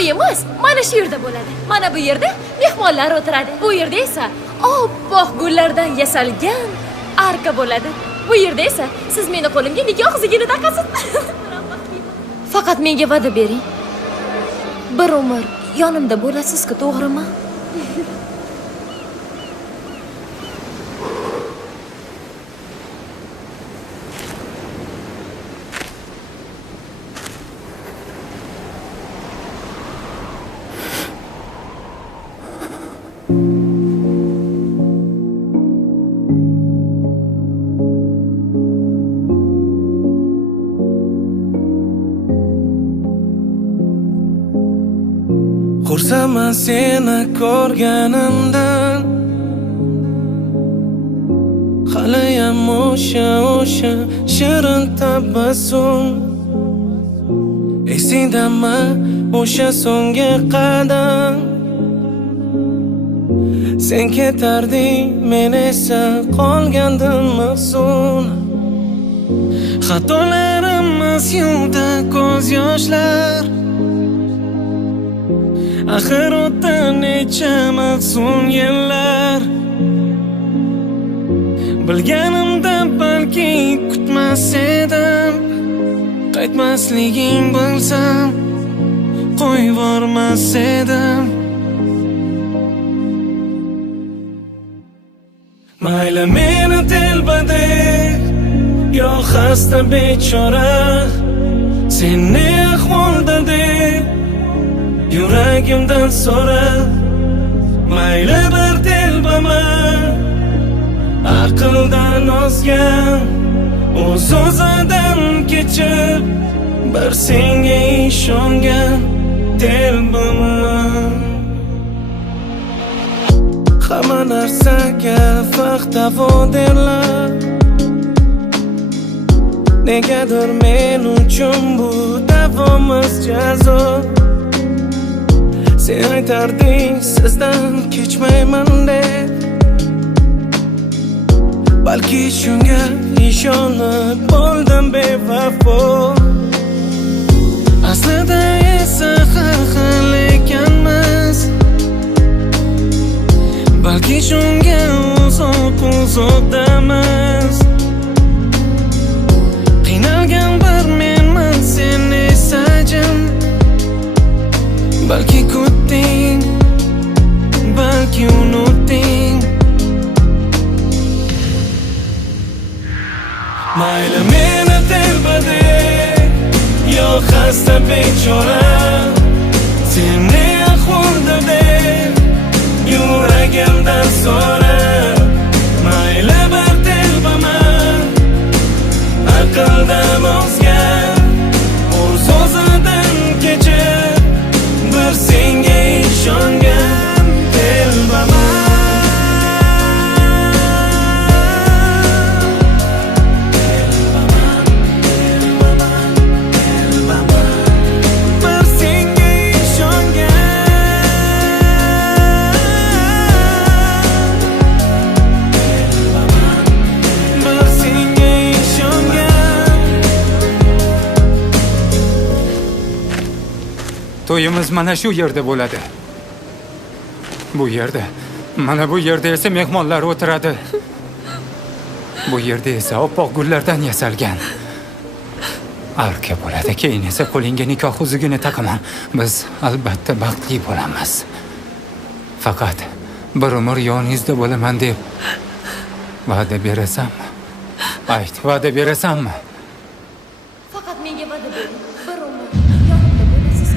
To'yimiz mana shu yerda bo'ladi. Mana bu yerda mehmonlar o'tiradi. Bu yerda esa oppoq gullardan yasalgan arka bo'ladi. Bu yerda esa siz meni qo'limga nikoh zigini taqasiz. Faqat menga va'da bering. Bir umr yonimda bo'lasiz-ku, to'g'rimi? Xursandman seni ko'rganimdan, haliyam o'sha shirin tabassum. Esingdami o'sha so'nggi qadam? Sen ketarding, men esa qolgandim mahzun. Xatolarimiz yo'lda ko'z yoshlar, axir o'tdi necha mahzun yillar. Bilganimda balki kutmas edim, qaytmasliging bilsam qo'yvormas edim. Mayli meni telbadek, yo xasta bechora, sen ne ahvolda deb yuragimdan so'ra. Mayli bir telbaman, aqldan ozgan, o'z-o'zidan kechib, bir senga ishongan telbaman. Hamma narsaga vaqt-davo derlar, negadir men uchun bu davomiz jazo. Sen aytarding sizdan kechmayman deb, balki shunga ishonib bo'ldim bevafo. Aslida esa har xil ekanmiz, balki shunga uzoq-uzoqdamiz. Qiynalgan bir menman, sen esa jim, balki kutding, balki unutding. Mayli meni telbadek, yo xasta bechora, sen ne ahvolda deb yuragimdan so'ra. Mayli bir telbaman, aqldan ozgan, o'z-o'zidan kechib, bir senga ishongan telbaman. Bir senga ishongan. To'yimiz mana shu yerda bo'ladi. Bu yerda, mana bu yerda esa mehmonlar o'tiradi. Bu yerda esa oppoq gullardan yasalgan arka bo'ladi. Keyin esa qo'lingga nikoh uzugini taqaman. Biz albatta baxtli bo'lamiz. Faqat bir umr yoningizda bo'laman deb va'da berasanmi? Ayt, va'da berasanmi? Faqat menga va'da bering. Bir umr yonimda bo'lasiz.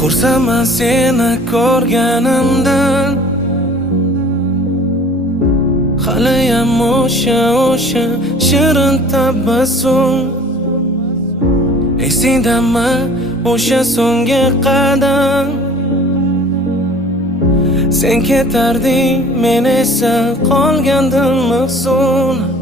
Xursandman seni ko'rganimdan, haliyam o'sha shirin tabassum. Esingdami o'sha so'nggi qadam? Sen ketarding, men esa qolgandim mahzun.